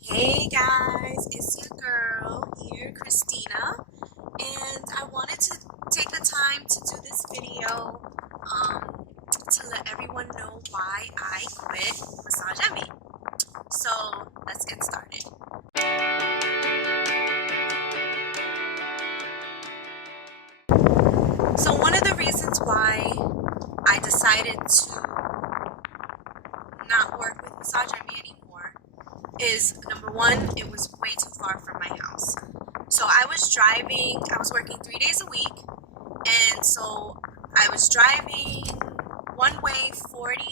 Hey guys, it's your girl here, Christina, and I wanted to take the time to do this video to let everyone know why I quit Massage Envy. So let's get started. So one of the reasons why I decided to not work with Massage Envy anymore is number one, it was way too far from my house. So I was working 3 days a week, and so I was driving one way 40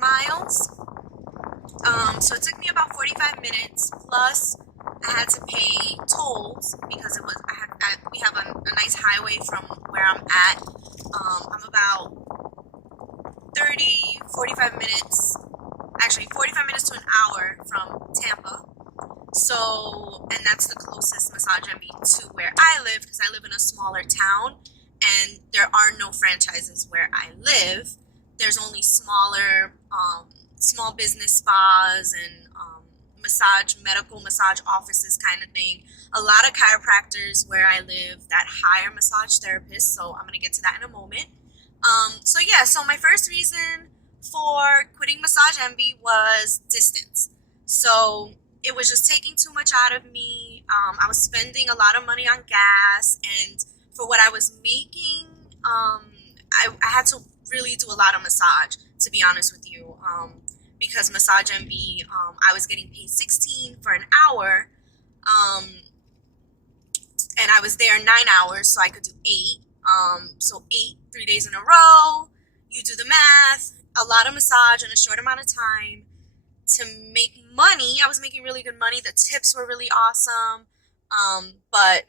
miles. So it took me about 45 minutes, plus I had to pay tolls because we have a nice highway from where I'm at. I'm about 45 minutes, actually 45 minutes to an hour from Tampa. So, and that's the closest Massage Envy to where I live because I live in a smaller town and there are no franchises where I live. There's only small business spas and medical massage offices kind of thing. A lot of chiropractors where I live that hire massage therapists. So I'm going to get to that in a moment. So my first reason for quitting Massage Envy was distance. So it was just taking too much out of me. I was spending a lot of money on gas, and for what I was making, I had to really do a lot of massage, to be honest with you, because Massage Envy, I was getting paid 16 for an hour, um, and I was there 9 hours, so I could do eight. So eight, 3 days in a row. You do the math. A lot of massage in a short amount of time to make money. I was making really good money. The tips were really awesome, but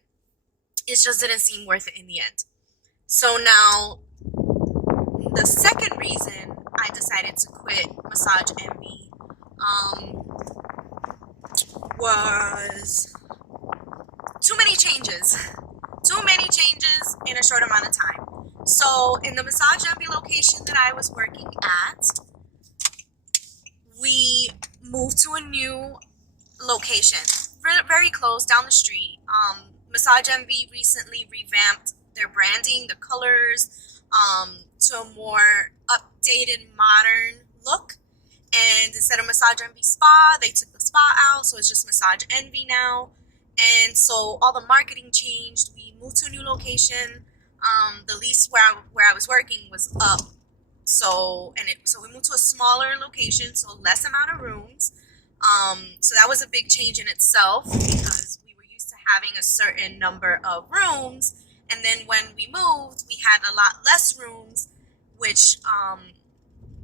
it just didn't seem worth it in the end. So now, the second reason I decided to quit Massage Envy was too many changes. Too many changes in a short amount of time. So in the Massage Envy location that I was working at, we moved to a new location, very close down the street. Massage Envy recently revamped their branding, the colors, to a more updated, modern look. And instead of Massage Envy Spa, they took the spa out, so it's just Massage Envy now. And so all the marketing changed. We moved to a new location. The lease where I was working was up, so we moved to a smaller location, so less amount of rooms. So that was a big change in itself because we were used to having a certain number of rooms, and then when we moved, we had a lot less rooms, which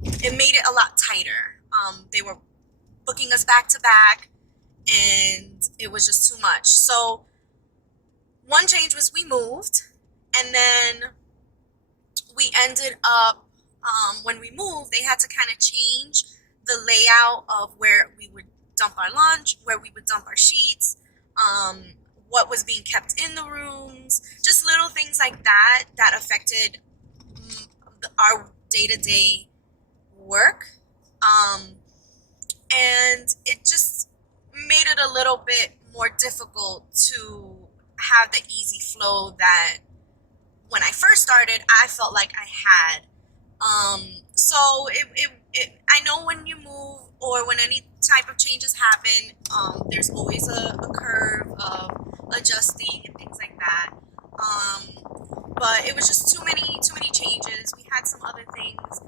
it made it a lot tighter. They were booking us back to back, and it was just too much. So one change was we moved, and then we ended up when we moved, they had to kind of change the layout of where we would dump our lunch, where we would dump our sheets, what was being kept in the rooms, just little things like that that affected our day-to-day work. And it just made it a little bit more difficult to have the easy flow that when I first started, I felt like I had. I know when you move or when any type of changes happen, there's always a curve of adjusting and things like that. But it was just too many changes. We had some other things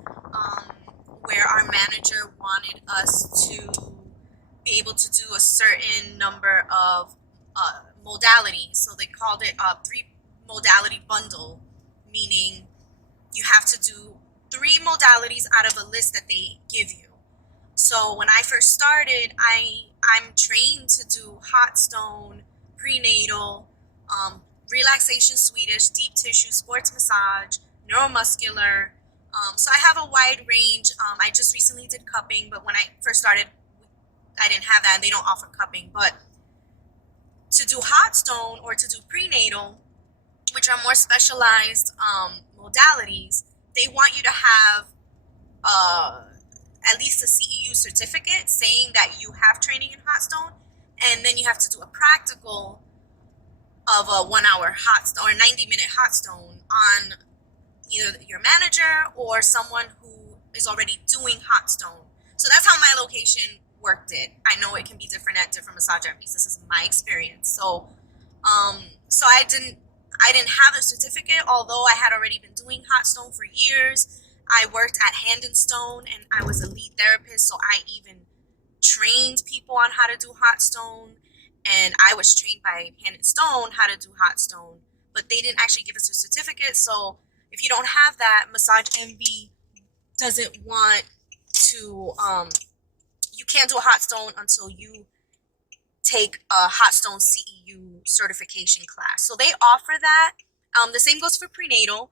where our manager wanted us to be able to do a certain number of modalities. So they called it a 3 modality bundle, meaning you have to do 3 modalities out of a list that they give you. So when I first started, I'm trained to do hot stone, prenatal, relaxation Swedish, deep tissue, sports massage, neuromuscular. So I have a wide range. I just recently did cupping, but when I first started, I didn't have that, and they don't offer cupping. But to do hot stone or to do prenatal, which are more specialized modalities, they want you to have at least a CEU certificate saying that you have training in hot stone, and then you have to do a practical of a 1 hour hot stone or 90-minute hot stone on either your manager or someone who is already doing hot stone. So that's how my location worked it. I know it can be different at different massage therapies. This is my experience. So I didn't have a certificate, although I had already been doing hot stone for years. I worked at Hand and Stone and I was a lead therapist, so I even trained people on how to do hot stone, and I was trained by Hand and Stone how to do hot stone, but they didn't actually give us a certificate. So if you don't have that, Massage Envy doesn't want to you can't do a hot stone until you take a hot stone CEU certification class. So they offer that. The same goes for prenatal.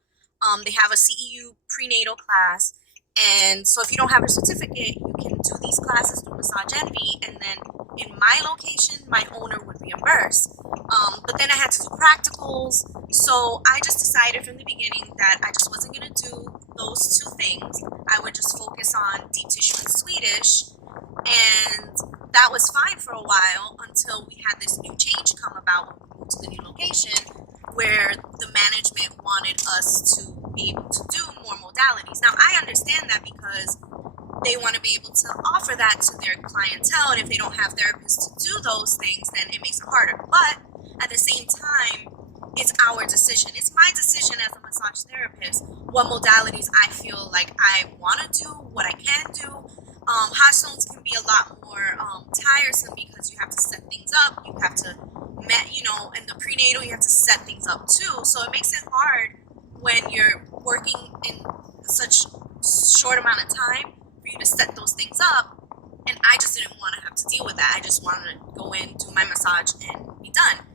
They have a CEU prenatal class. And so if you don't have a certificate, you can do these classes through Massage Envy, and then in my location, my owner would reimburse. But then I had to do practicals. So I just decided from the beginning that I just wasn't going to do those two things. I would just focus on deep tissue and Swedish. And that was fine for a while until we had this new change come about when we moved to the new location, where the management wanted us to be able to do more modalities. Now, I understand that because they want to be able to offer that to their clientele, and if they don't have therapists to do those things, then it makes it harder. But at the same time, it's our decision. It's my decision as a massage therapist what modalities I feel like I want to do, what I can do. Hot stones can be a lot more tiresome because you have to set things up. You have to, in the prenatal, you have to set things up too. So it makes it hard when you're working in such short amount of time for you to set those things up. And I just didn't want to have to deal with that. I just wanted to go in, do my massage, and be done.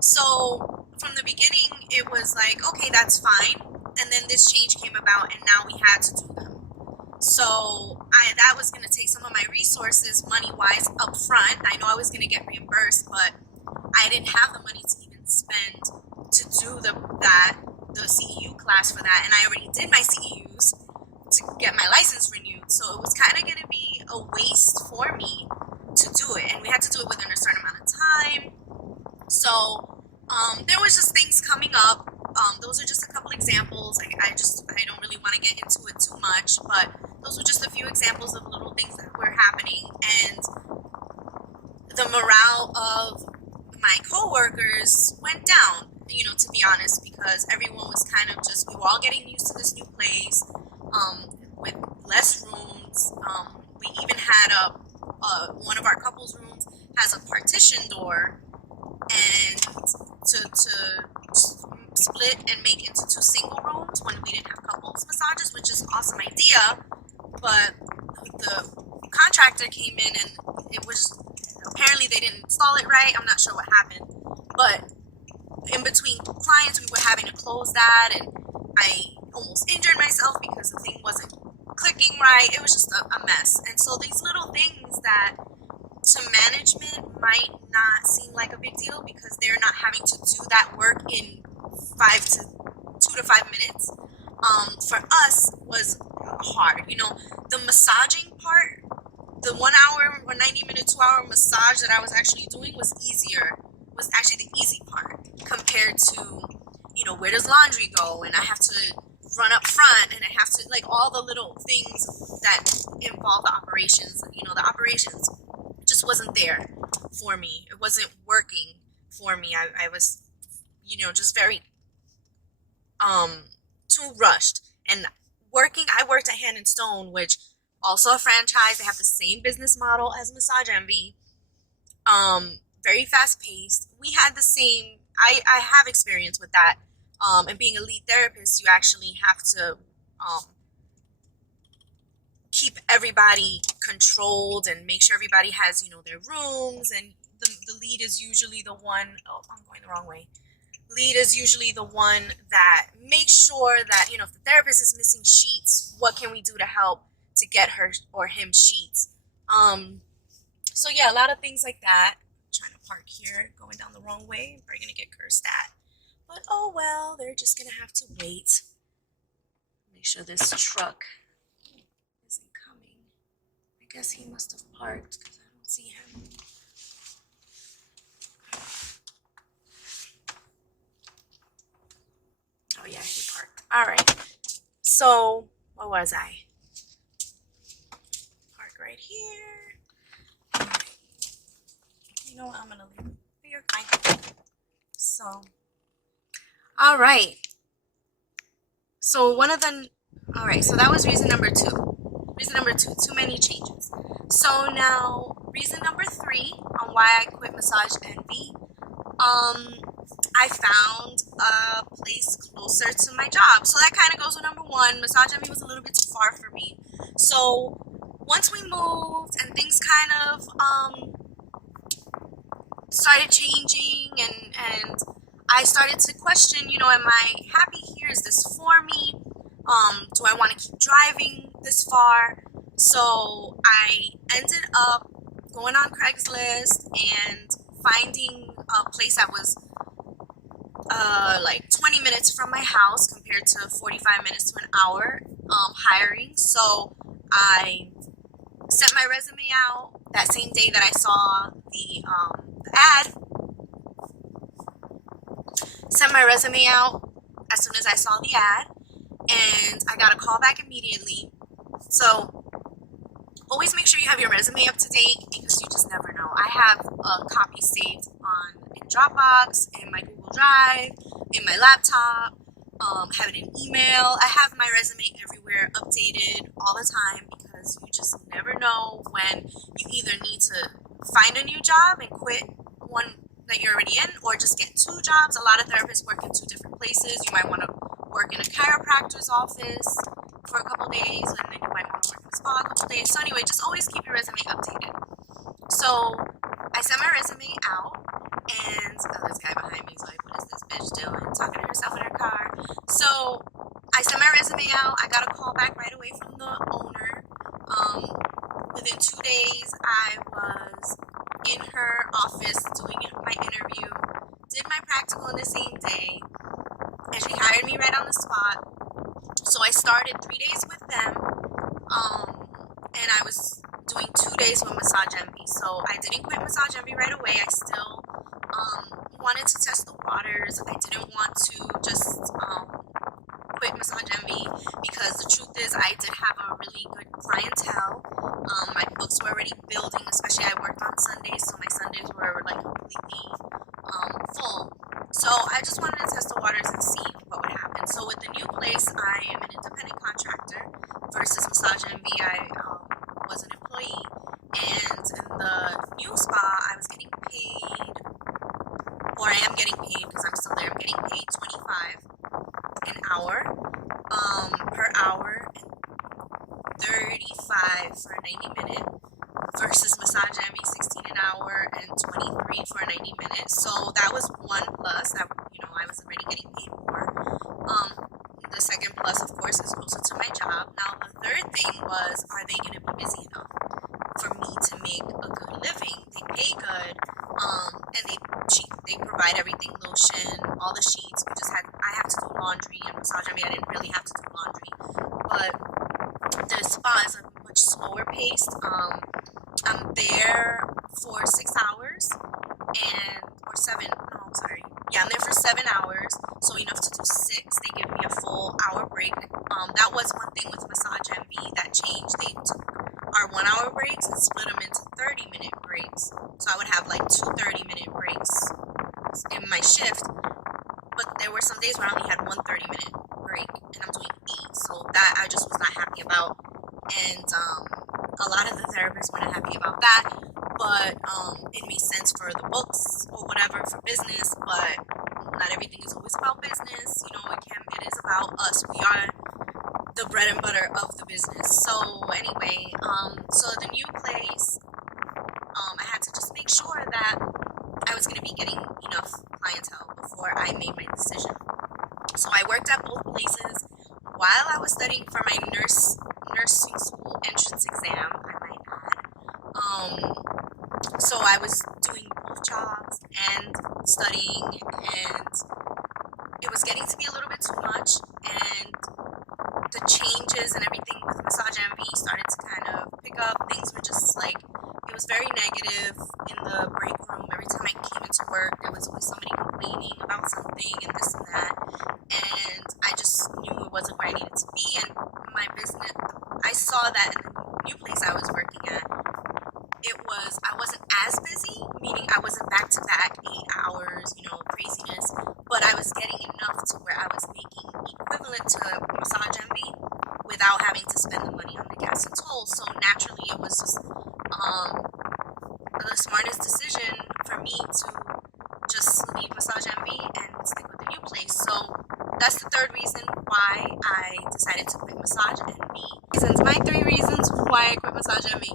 So from the beginning, it was like, okay, that's fine. And then this change came about, and now we had to do them. So that was going to take some of my resources money-wise up front. I know I was going to get reimbursed, but I didn't have the money to even spend to do the CEU class for that. And I already did my CEUs to get my license renewed. So it was kind of going to be a waste for me to do it. And we had to do it within a certain amount of time. So there was just things coming up. Those are just a couple examples. I don't really want to get into it too much, but those were just a few examples of little things that were happening. And the morale of my coworkers went down, to be honest, because everyone was kind of just, we were all getting used to this new place, with less rooms. We even had one of our couples rooms has a partition door, and to split and make into two single rooms when we didn't have couples massages, which is an awesome idea. But the contractor came in and it was apparently they didn't install it right. I'm not sure what happened, but in between clients we were having to close that, and I almost injured myself because the thing wasn't clicking right. It was just a mess. And so these little things that to management might not seem like a big deal because they're not having to do that work in 2 to 5 minutes, for us was hard. The massaging part, the 1 hour or 90-minute, 2 hour massage that I was actually doing was actually the easy part compared to, where does laundry go? And I have to run up front, and I have to, like, all the little things that involve the operations. The operations just wasn't there for me. It wasn't working for me. I was, just very too rushed. And I worked at Hand and Stone, which also a franchise. They have the same business model as Massage Envy. Very fast paced. We had the same, I have experience with that. And being a lead therapist, you actually have to keep everybody controlled and make sure everybody has, their rooms. And the lead is usually the one, oh, I'm going the wrong way. Lead is usually the one that makes sure that, if the therapist is missing sheets, what can we do to help to get her or him sheets? So yeah, a lot of things like that. I'm trying to park here, going down the wrong way. I'm probably going to get cursed at. But oh well, they're just going to have to wait. Make sure this truck isn't coming. guess he must have parked because I don't see him. Oh yeah, he parked. All right. So, what was I? Park right here. All right. You know what? I'm gonna leave. You're fine. So, all right. So all right. So that was reason number two. Reason number two, too many changes. So now, reason number three on why I quit Massage Envy. I found a place closer to my job. So that kind of goes with number one. Massage Envy was a little bit too far for me. So once we moved and things kind of started changing and I started to question, am I happy here? Is this for me? Do I want to keep driving this far? So I ended up going on Craigslist and finding a place that was like 20 minutes from my house compared to 45 minutes to an hour hiring. So I sent my resume out that same day that I saw the ad. Sent my resume out as soon as I saw the ad, and I got a call back immediately. So always make sure you have your resume up to date because you just never know. I have a copy saved in Dropbox, in my Google Drive, in my laptop, have it in email. I have my resume everywhere updated all the time because you just never know when you either need to find a new job and quit one that you're already in or just get two jobs. A lot of therapists work in two different places. You might want to work in a chiropractor's office for a couple days, and then you might want to work in a spa a couple days. So anyway, just always keep your resume updated. So I sent my resume out, and this guy behind me is like, what is this bitch doing? Talking to herself in her car. So I sent my resume out. I got a call back right away from the owner. Within 2 days, I was in her office doing my interview, did my practical in the same day, and she hired me right on the spot. So I started 3 days with them, and I was doing 2 days with Massage Envy. So I didn't quit Massage Envy right away. I still wanted to test the waters. I didn't want to just quit Massage Envy because the truth is I did have a really good clientele. My books were already building, especially I worked on Sundays, so my Sundays were like completely full. So I just wanted to test the waters and see what would happen. So with the new place, I am an independent contractor versus Massage Envy, I was an employee. And in the new spa, I was getting paid, or I am getting paid because I'm still there. I'm getting paid $25 an hour per hour and $35 for a 90-minute versus Massage Envy $16 an hour and $23 for a 90-minute. So that was one plus that I was already getting paid more. The second plus, of course, is closer to my job. Now the third thing was, are they going to be busy enough for me to make a good living? They pay good, and they provide everything, lotion, all the sheets. I have to do laundry and Massage Envy. I didn't really have to do laundry, but the spa is a much slower paced. I'm there for 6 hours or 7. No, I'm sorry. Yeah, I'm there for 7 hours, so enough to do 6. They give me a full hour break. That was one thing with Massage Envy that changed. They took our 1 hour breaks and split them into 30-minute breaks. So I would have like 2 30-minute breaks in my shift, but there were some days where I only had 1 30-minute break, and I'm doing 8. So that I just was not happy about, and a lot of the therapists were not happy about that. But it made sense for the books or whatever for business, but not everything is always about business. It is about us. We are the bread and butter of the business. So anyway, so the new place, I had to just make sure that I was going to be getting enough clientele before I made my decision. So I worked at both places while I was studying for my nursing school entrance exam, I might add. So I was doing both jobs and studying, and it was getting to be a little bit too much, and the changes and everything with Massage Envy started to kind of pick pick up. Things were just like, it was very negative in the break room. Every time I came into work, there was always somebody complaining about something and this and that. And I just knew it wasn't where I needed to be. And my business, I saw that in the new place I was working at, I wasn't as busy, meaning I wasn't back to back 8 hours, craziness, but I was getting enough to where I was making equivalent to Massage Envy without having to spend the money on the gas and toll. So naturally, it was just the smartest decision for me to just leave Massage Envy and stick with the new place. So that's the third reason why I decided to quit Massage Envy. My 3 reasons why I quit Massage Envy.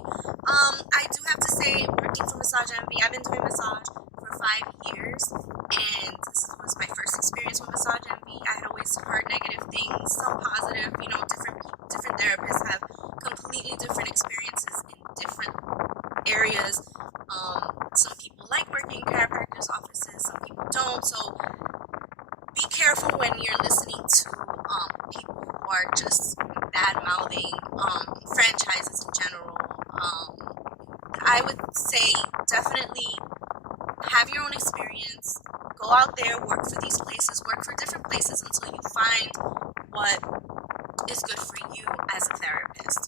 I do have to say, working for Massage Envy, I've been doing massage for 5 years, and this was my first experience with Massage Envy. I had always heard negative things, some positive. Different therapists have completely different experiences in different areas. Some people like working in chiropractors' offices, some people don't. So be careful when you're listening to people who are just bad mouthing franchises in general. I would say definitely have your own experience. Go out there, work for these places, work for different places until you find what is good for you as a therapist.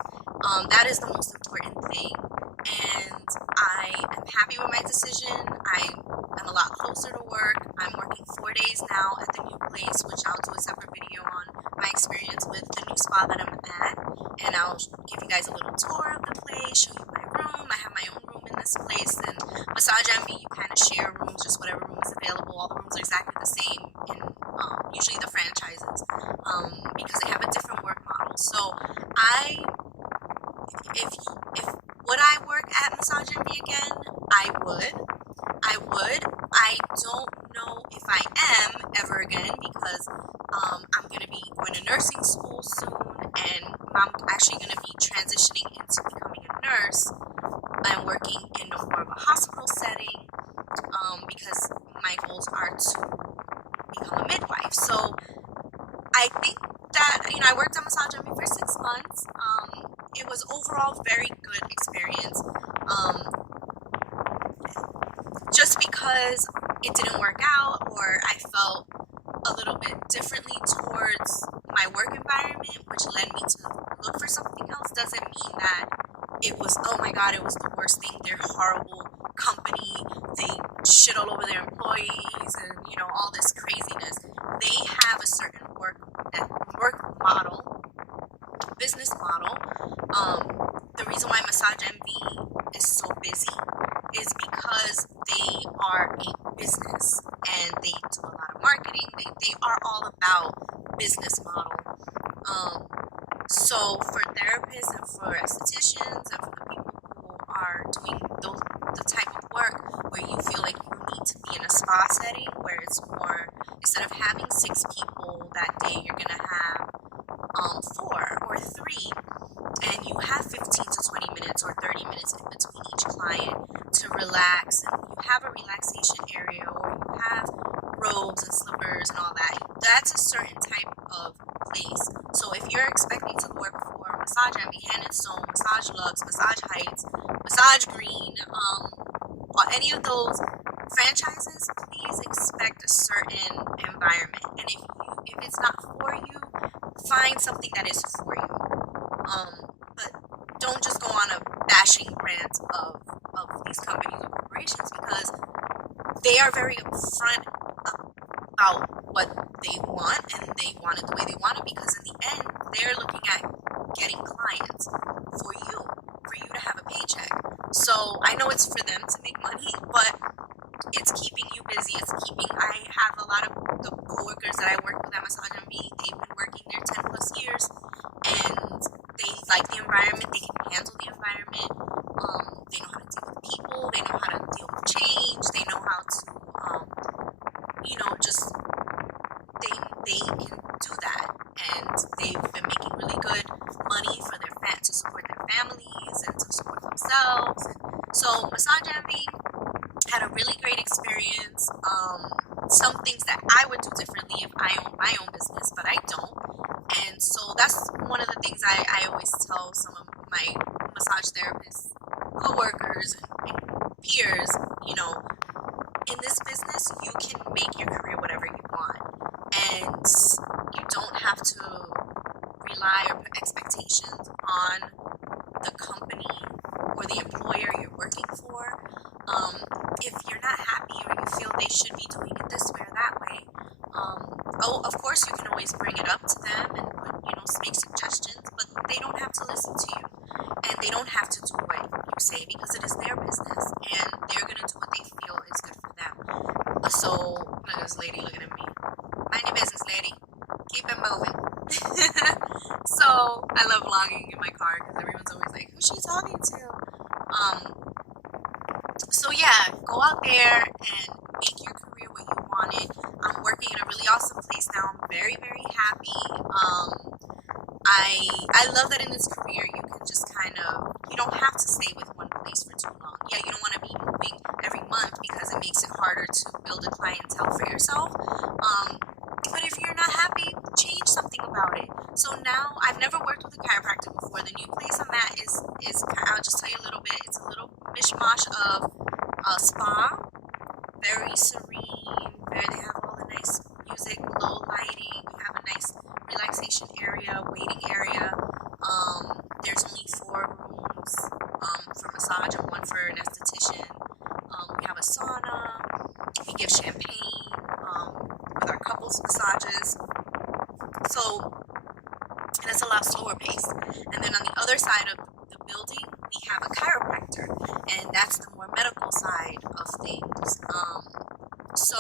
That is the most important thing. And I am happy with my decision. I am a lot closer to work. I'm working 4 days now at the new place, which I'll do a separate video on my experience with the new spa that I'm at. And I'll give you guys a little tour of the place, show you my room. I have my own room in this place. And Massage Envy, you kind of share rooms, just whatever room is available. All the rooms are exactly the same in usually the franchises because they have a different work model. So if would I work at Massage Envy again? I would. I don't know if I am ever again because I'm going to be going to nursing school soon, and I'm actually going to be transitioning into becoming a nurse and working in more of a hospital setting because my goals are to become a midwife. So I think that, I worked at Massage Envy for 6 months. It was overall very good experience. Just because it didn't work out or I felt a little bit differently towards my work environment, which led me to look for something else, doesn't mean that it was, oh my god, it was the worst thing. They're a horrible company. They shit all over their employees and, all this craziness. They have a certain work model, business model. The reason why Massage Envy is so busy is because they are a business and they do a lot of marketing. They are all about business model. So for therapists and for estheticians and for the people who are doing the type of work where you feel like you need to be in a spa setting where it's more, instead of having 6 people that day, you're gonna have 4 or 3, and you have 15 to 20 minutes or 30 minutes in between each client to relax, and you have a relaxation area, or you have robes and slippers and all that. That's a certain type of place. So if you're expecting to work for Massage Envy, Hand and Stone, Massage Lux, Massage Heights, Massage Green, or any of those franchises, please expect a certain environment. And if it's not for you, find something that is for you. But don't just go on a bashing rant of these companies or corporations, because they are very upfront about what they want, and they want it the way they want it, because in the end, they're looking at getting clients for you to have a paycheck. So I know it's for them to make money, but it's keeping you busy. I have a lot of the coworkers that I work with at Massage Envy. They've been working there 10 plus years, and they like the environment. They can handle the environment. They know how to deal with people. They know how to deal with change. They know how to, just they can do that, and they've been making really good money for to support their families and to support themselves. And so Massage Envy had a really great experience. Some things that I would do differently if I owned my own business, but I don't. And so that's one of the things I always tell some of my massage therapists because, you know, in this business, you can make your career whatever you want, and you don't have to rely or put expectations on the company or the employer you're working for. If you're not happy or you feel they should be doing it this way or that way, of course you can always bring it up to them and make suggestions, but they don't have to listen to you, and they don't have to do what you say, because it is their business and they're gonna do what they feel is good for them. So look at this lady looking at me. Mind your business, lady. Keep it moving. So I love vlogging in my car because everyone's always like, who's she talking to? So yeah, go out there and make your career what you want it. I'm working in a really awesome place now. I'm very, very happy. I love that in this career you can just you don't have to stay with one place for too long. Yeah, you don't want to be moving every month because it makes it harder to build a clientele for yourself. But if you're not happy, change something about it. So now, I've never worked with a chiropractor before. The new place I'm at is I'll just tell you a little bit. It's a little mishmash of a spa, very serene. They have all the nice music, low lighting. We have a nice relaxation area, waiting area. There's only 4 rooms for massage and 1 for an esthetician. We have a sauna. We give champagne with our couples massages. So, and it's a lot slower pace. And then on the other side of the building, we have a chiropractor, and that's the more medical side of things. So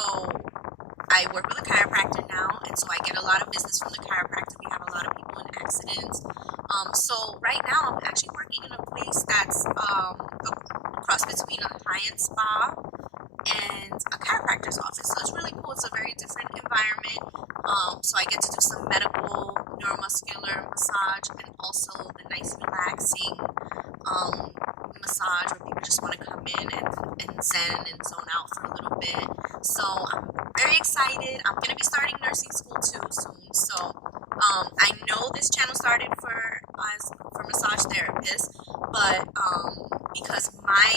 I work with a chiropractor now, and so I get a lot of business from the chiropractor. We have a lot of people in accidents. So right now I'm actually working in a place that's a cross between a high-end spa and a chiropractor's office. So it's really cool. It's a very different environment. So I get to do some medical, neuromuscular massage, and also the nice relaxing massage where people just want to come in and zen and zone out for a little bit. So I'm very excited. I'm going to be starting nursing school too soon. So I know this channel started for massage therapists, but because my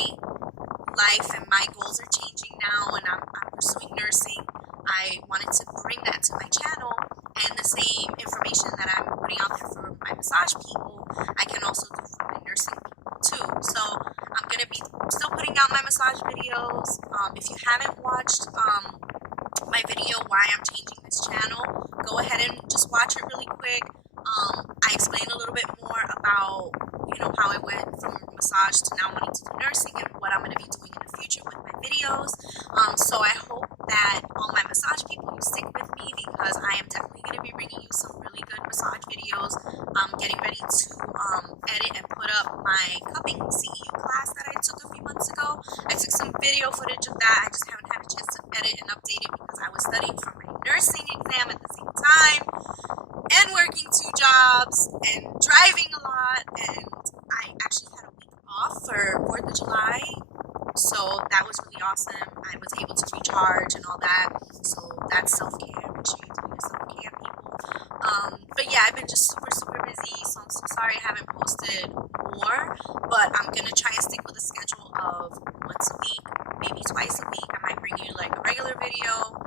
life and my goals are changing now and I'm pursuing nursing, I wanted to bring that to my channel, and the same information that I'm putting out there for my massage people, I can also do for my nursing people too. So I'm going to be still putting out my massage videos. If you haven't watched my video why I'm changing this channel, go ahead and just watch it really quick. I explained a little bit more about how I went from massage to now wanting to do nursing and what I'm going to be doing in the future with my videos. So I hope that all my massage people, you stick with me, because I am definitely going to be bringing you some really good massage videos. I'm getting ready to edit and put up my cupping CEU class that I took a few months ago. I took some video footage of that. I just haven't had a chance to edit and update it because I was studying for my nursing exam at the same time and working 2 jobs and driving a lot, and I actually had a week off for 4th of July, so that was really awesome. I was able to recharge and all that, so that's self-care. Make sure you're doing your self-care, people. But yeah, I've been just super busy, so I'm so sorry I haven't posted more, but I'm gonna try and stick with a schedule of once a week, maybe twice a week. I might bring you like a regular video,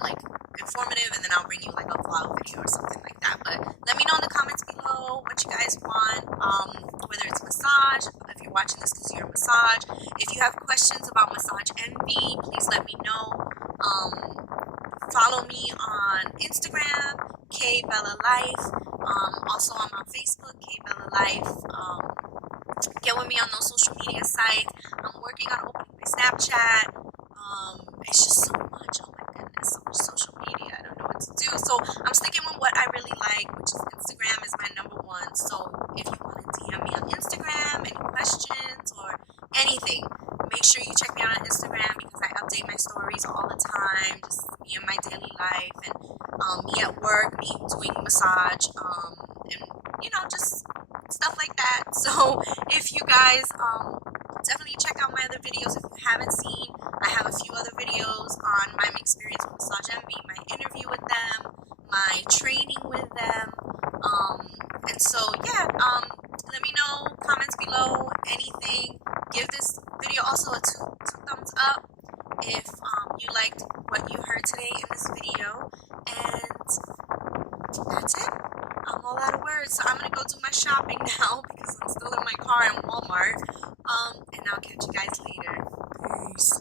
like informative, and then I'll bring you like a vlog video or something like that. But let me know in the comments below what you guys want, whether it's massage, if you're watching this because you're a massage. If you have questions about Massage Envy, please let me know. Follow me on Instagram, KBellaLife. Also I'm on Facebook, KBellaLife. Get with me on those social media sites. I'm working on opening my Snapchat. It's just so much. Oh my goodness, so much social media. I don't know what to do. So I'm sticking with what I really like, which is Instagram is my #1. So if you want to DM me on Instagram, any questions or anything, make sure you check me out on Instagram because I update my stories all the time. Just me and my daily life, and me at work, me doing massage, and just stuff like that. So if you guys definitely check out my other videos if you haven't seen. I have a few other videos on my experience with Massage Envy, my interview with them, my training with them, and so yeah, let me know, comments below, anything. Give this video also a 2 2 thumbs up if you liked what you heard today in this video. And that's it. I'm all out of words, so I'm gonna go do my shopping now because I'm still in my car in Walmart. And I'll catch you guys later. Peace.